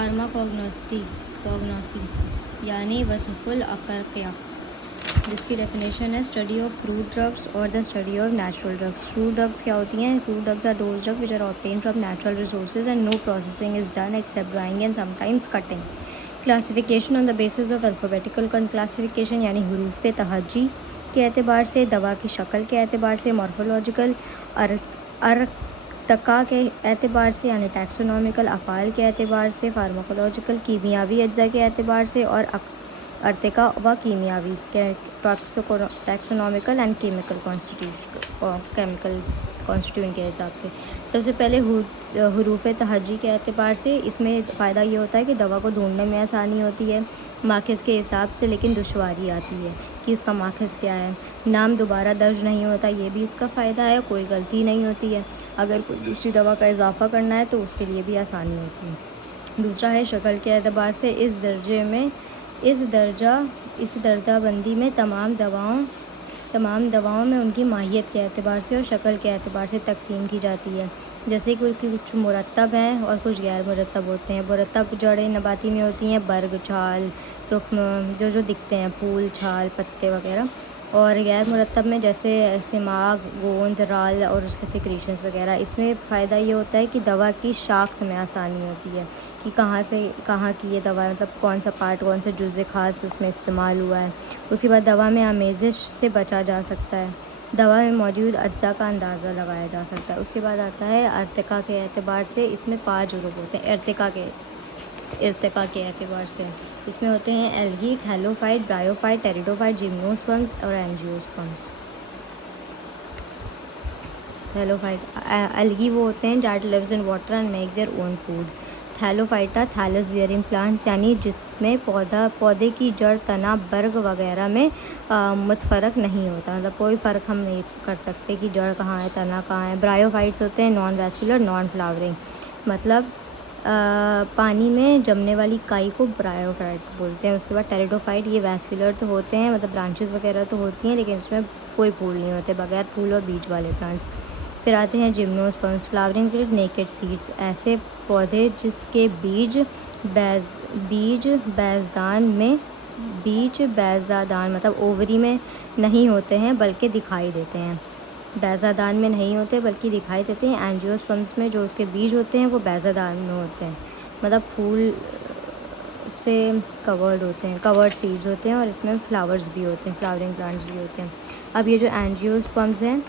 Pharmacognosy यानी वसफ़ुल अक़र्क़िया, जिसकी definition है स्टडी ऑफ फ्रूट ड्रग्स और the study of natural drugs. Fruit drugs क्या होती हैं? Fruit drugs are those drugs which are obtained from natural resources and no processing is done except drying and sometimes cutting. Classification on the basis of alphabetical classification यानी हरूफ तहजी के एतबार से, दवा की शक्ल के एतबार से, मॉर्फोलॉजिकल अर्तका के एतबार से यानी टैक्सोनॉमिकल अफ़ाल के एतबार से, फार्माकोलॉजिकल कीमियावी अज्जा के एतबार से और अर्तिका व कीमियावी टैक्सोनॉमिकल एंड केमिकल कॉन्स्टिट्यूएंट के हिसाब से। सबसे पहले हरूफ तहजी के एतबार से, इसमें फ़ायदा ये होता है कि दवा को ढूंढने में आसानी होती है माखज़ के हिसाब से, लेकिन दुश्वारी आती है कि इसका माखज़ क्या है। नाम दोबारा दर्ज नहीं होता, ये भी इसका फ़ायदा है। कोई गलती नहीं होती है। अगर कोई दूसरी दवा का इजाफ़ा करना है तो उसके लिए भी आसानी होती है। दूसरा है शक्ल के एतबार से, इस दर्जाबंदी में तमाम दवाओं में उनकी माहियत के एतबार से और शक्ल के एतबार से तकसीम की जाती है। जैसे कि कुछ मुरत्तब हैं और कुछ गैर मुरत्तब होते हैं। मुरत्तब जड़ें नबाती में होती हैं, बर्ग, छाल, तुख्म जो दिखते हैं, फूल, छाल, पत्ते वगैरह। और गैर मुरत्तब में जैसे सिमाग, गोंद, राल और उसके सिक्रीशंस वगैरह। इसमें फ़ायदा ये होता है कि दवा की शाख्त में आसानी होती है कि कहाँ से कहाँ की ये दवा, मतलब कौन सा पार्ट, कौन सा जुज़ ख़ास इसमें इस्तेमाल हुआ है। उसके बाद दवा में आमेज़श से बचा जा सकता है। दवा में मौजूद अज्जा का अंदाज़ा लगाया जा सकता है। उसके बाद आता है अर्तिका के एतबार से, इसमें 5 ग्रुप होते हैं इर्तिका के एतबार से। इसमें होते हैं algae, halophyte, bryophyte, pteridophyte, gymnosperms और एंजियोस्पर्म्स। थैलोफाइट एल्गी वो होते हैं that lives in water and make their own food. Thallophyta thallus bearing plants यानी जिसमें पौधे की जड़, तना, बर्ग वगैरह में मुतफरक नहीं होता, मतलब कोई फ़र्क हम नहीं कर सकते कि जड़ कहाँ है, तना कहाँ है। ब्रायोफाइट्स होते हैं नॉन वैस्कुलर, नॉन फ्लावरिंग, मतलब पानी में जमने वाली काई को ब्रायोफाइट बोलते हैं। उसके बाद टेरिडोफाइट, ये वैस्कुलर तो होते हैं, मतलब ब्रांचेस वगैरह तो होती हैं, लेकिन इसमें कोई फूल नहीं होते, बगैर फूल और बीज वाले प्लांट्स। फिर आते हैं gymnosperms, flowering with naked seeds, ऐसे पौधे जिसके बीज बैज़ादान मतलब ओवरी में नहीं होते हैं बल्कि दिखाई देते हैं। बैज़ादान में नहीं होते बल्कि दिखाई देते हैं। एंजियोस्पर्म्स में जो उसके बीज होते हैं वो बैज़ादान में होते हैं, मतलब फूल से कवर्ड होते हैं, कवर्ड सीड्स होते हैं, और इसमें फ्लावर्स भी होते हैं, फ्लावरिंग प्लांट्स भी होते हैं। अब ये जो एंजियोस्पर्म्स हैं,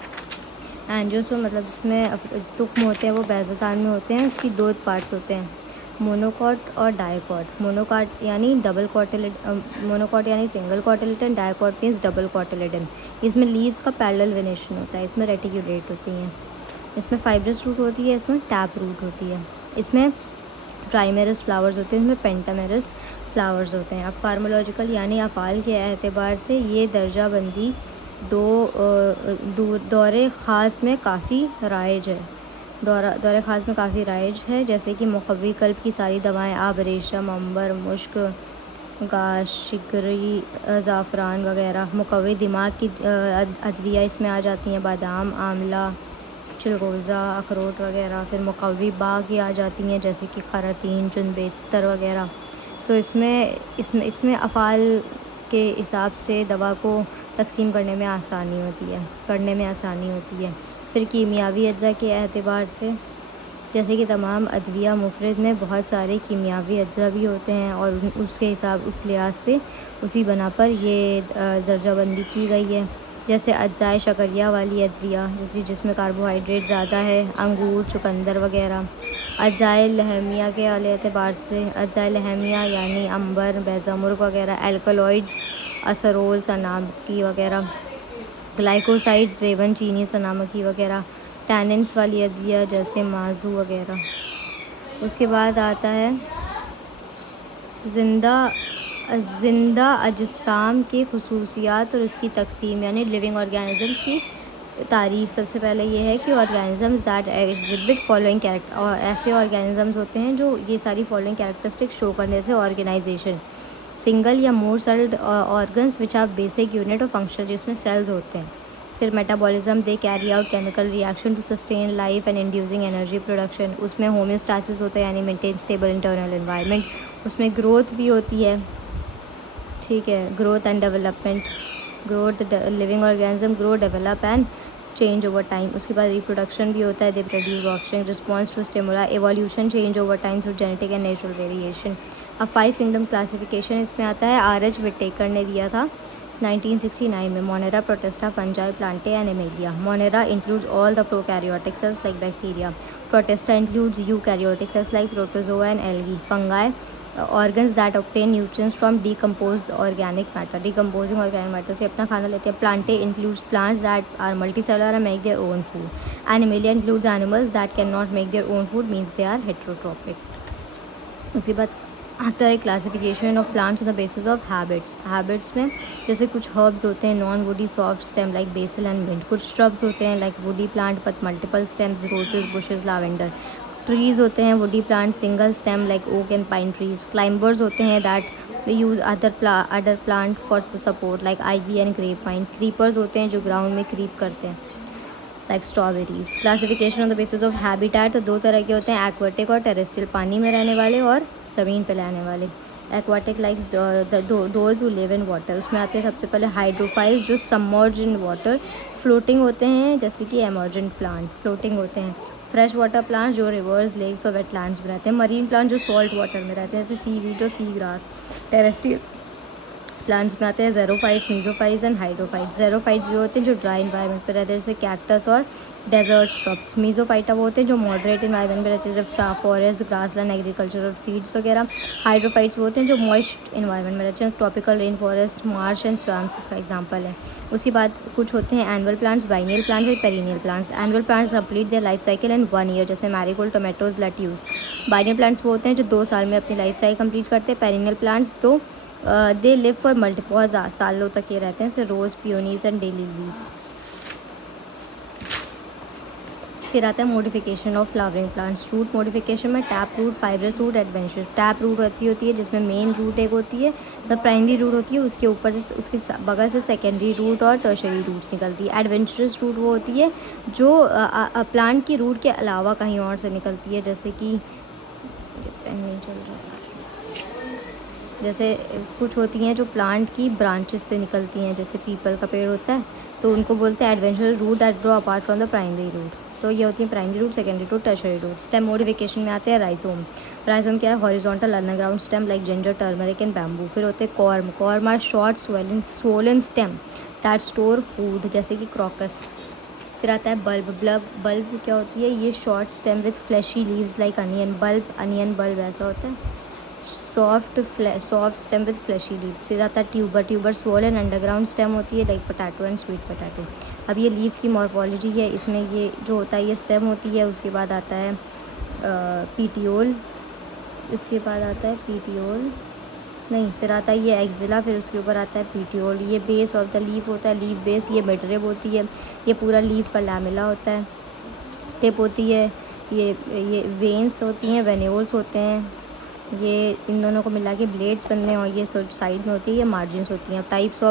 एंजियोस्पर्म मतलब जिसमें तुख्म होते हैं वो बैज़ादान में होते हैं। उसकी 2 पार्ट्स होते हैं, मोनोकॉट और डायकॉट। मोनोकॉट यानी single cotyledon, dicot means double cotyledon. इसमें लीव्स का पैरेलल वेनेशन होता है, इसमें रेटिकुलेट होती हैं, इसमें फाइब्रस रूट होती है, इसमें टैप रूट होती है, इसमें ट्राइमेरस फ्लावर्स होते हैं, इसमें पेंटामेरस फ्लावर्स होते हैं। अब फार्मोलॉजिकल यानी अफ़ाल के एतबार से ये दर्जाबंदी दौरे ख़ास में काफ़ी राइज है, दौरे ख़ास में काफ़ी राइज है। जैसे कि मुक़व्वी कल्ब की सारी दवाएं, आब, रेशम, अंबर, मुश्क, गाश, शिकरी, ज़ाफ़रान वगैरह। मुक़व्वी दिमाग की अदविया इसमें आ जाती हैं, बादाम, आंवला, चिलगोज़ा, अखरोट वगैरह। फिर मुक़व्वी बाग़ की आ जाती हैं, जैसे कि खरातीन, चुनबेस्तर वगैरह। तो इसमें अफ़ाल के हिसाब से दवा को तकसीम करने में आसानी होती है। फिर कीमियावी अज्जा के एतबार से, जैसे कि तमाम अदविया मुफ़रद में बहुत सारे कीमियावी अज्जा भी होते हैं, और उसके हिसाब उस लिहाज से उसी बना पर ये दर्जाबंदी की गई है। जैसे अज्जाए शकरिया वाली अदविया, जैसे जिसमें कार्बोहाइड्रेट ज़्यादा है, अंगूर, चुकंदर वगैरह। अज्जाए लहमिया के वाले एतबार से, अज्जाए लहमिया यानी अंबर, बेज़ामुर्ग वगैरह। एल्कलॉइड्स, असरोल, सनामकी वगैरह। ग्लाइकोसाइड्स, रेवन, चीनी, सनामकी वगैरह। टैनिन्स वाली अदविया जैसे माजू वगैरह। उसके बाद आता है ज़िंदा अजसाम के खुसूसियात और उसकी तकसीम यानी लिविंग ऑर्गेनिज़म्स की तारीफ़। सबसे पहले ये है कि organisms that exhibit following character, और ऐसे ऑर्गेनिज़म्स होते हैं जो ये सारी फॉलोइंग कैरेक्टरिस्टिक्स शो करने से ऑर्गेनाइजेशन, सिंगल या more celled organs which are basic unit of function, जिसमें सेल्स होते हैं, फिर metabolism, they carry out chemical reaction to sustain life and inducing energy production. उसमें होम्योस्टासिस होता है यानी मेंटेन स्टेबल इंटरनल एनवायरनमेंट। उसमें ग्रोथ भी होती है, ठीक है, growth and development, growth, living organism grow, develop and change over time. उसके बाद रिप्रोडक्शन भी होता है, they produce offspring, response to स्टिमुला, evolution, change over time through genetic and natural variation. अब 5 किंगडम क्लासिफिकेशन इसमें आता है, आर.एच. विटेकर ने दिया था 1969 में। Monera, protista, fungi, plantae, animalia. Monera includes all the prokaryotic cells like bacteria. Protista includes eukaryotic cells like protozoa and algae. Fungi, organs that obtain nutrients from decompose organic matter, decomposing organic matter से अपना खाना लेते हैं। Plantae includes plants that are multicellular and make their own food. Animalia includes animals that can not make their own food, means they are heterotrophic. उसके बाद आता है classification of plants on the basis of habits. Habits में जैसे कुछ herbs होते हैं non woody soft stem like basil and mint. कुछ श्रब्स होते हैं like woody plant but multiple stems, roses, bushes, lavender. Trees होते हैं woody plant single stem like oak and pine trees. Climbers होते हैं that use other plant for support like ivy and grape vine. Creepers होते हैं जो ground में creep करते हैं like strawberries. Classification on the basis of habitat, तो 2 तरह के होते हैं, एक्वाटिक और टेरेस्ट्रियल, पानी में रहने वाले और ज़मीन पे रहने वाले। Aquatic likes those who live in water. उसमें आते हैं सबसे पहले हाइड्रोफाइल्स जो सबमर्ज इन वाटर, फ्लोटिंग होते हैं जैसे कि एमर्जेंट प्लांट फ्लोटिंग होते हैं। फ्रेश वाटर प्लांट्स जो रिवर्स, लेक्स और वेटलैंड्स में रहते हैं। मरीन प्लांट जो सॉल्ट वाटर में रहते हैं जैसे सी वीड और सी ग्रास। टेरेस्ट्रियल प्लांट्स में आते हैं ज़ेरोफाइट्स, मीज़ोफाइट्स एंड हाइड्रोफाइट्स। ज़ेरोफाइट्स वो होते हैं जो ड्राई इन्वायरमेंट पे रहते हैं जैसे कैक्टस और डेजर्ट श्रब्स। मीज़ोफाइटा वो होते हैं जो मॉडरेट इन्वायरमेंट में रहते हैं जैसे फॉरेस्ट, ग्रासलैंड, एग्रीकल्चरल फील्ड्स वगैरह। हाइड्रोफाइट्स वो होते हैं जो मॉइस्ट इन्वायरमेंट में रहते हैं, tropical rain forest, marsh and swamps इसका एग्जाम्पल है। उसके बाद कुछ होते हैं एनुअल प्लांट्स, बाइनियल प्लांट्स और perennial plants. Annual plants complete their life cycle in 1 year जैसे marigold, tomatoes, lettuce. Biennial plants वो होते हैं जो 2 साल में अपनी लाइफ साइकिल कंप्लीट करते हैं। पेरिनियल प्लांट्स तो दे लिव फॉर बहुत सालों तक ये रहते हैं जैसे rose, peonies and daily leaves. फिर आता है modification of flowering plants. Root modification में tap root, fibrous root, adventure. Tap root ऐसी होती है जिसमें मेन रूट एक होती है, द प्राइमरी रूट होती है, उसके ऊपर से उसके बगल से सेकेंडरी रूट और टर्शरी रूट्स निकलती है। एडवेंचरस रूट वो होती है जो प्लांट की रूट के अलावा कहीं और से निकलती है, जैसे कि नहीं चल रहा, जैसे कुछ होती हैं जो प्लांट की ब्रांचेस से निकलती हैं, जैसे पीपल का पेड़ होता है तो उनको बोलते हैं adventurous root that grow apart from the primary root. तो ये होती है primary root, secondary root, tertiary root. Stem modification में आते हैं राइजोम। राइजोम क्या है, horizontal underground stem like ginger, turmeric and bamboo. फिर होते हैं corm. Corm are short swollen stem that store food जैसे कि क्रॉकस। फिर आता है बल्ब। बल्ब क्या होती है, ये short stem with flashy leaves like onion. Bulb, onion bulb ऐसा होता है, soft stem with flashy leaves. फिर आता है tuber. Tuber swollen underground stem होती है like potato and sweet potato. अब ये लीफ की मॉर्फोलॉजी है, इसमें ये जो होता है ये स्टेम होती है। उसके बाद आता है पीटियोल, इसके बाद आता है पीटियोल नहीं, फिर आता है ये एक्जिला, फिर उसके ऊपर आता है पीटियोल। ये बेस ऑफ द लीफ होता है, लीफ बेस। ये मिडरिब होती है, ये पूरा लीफ का लैमेला होता है। टिप होती है, ये वेन्स होती हैं, वेन्यूल्स होते हैं, ये इन दोनों को मिला के ब्लेड्स बनते हैं और ये साइड में होती है, ये मार्जिन्स होती हैं। Types of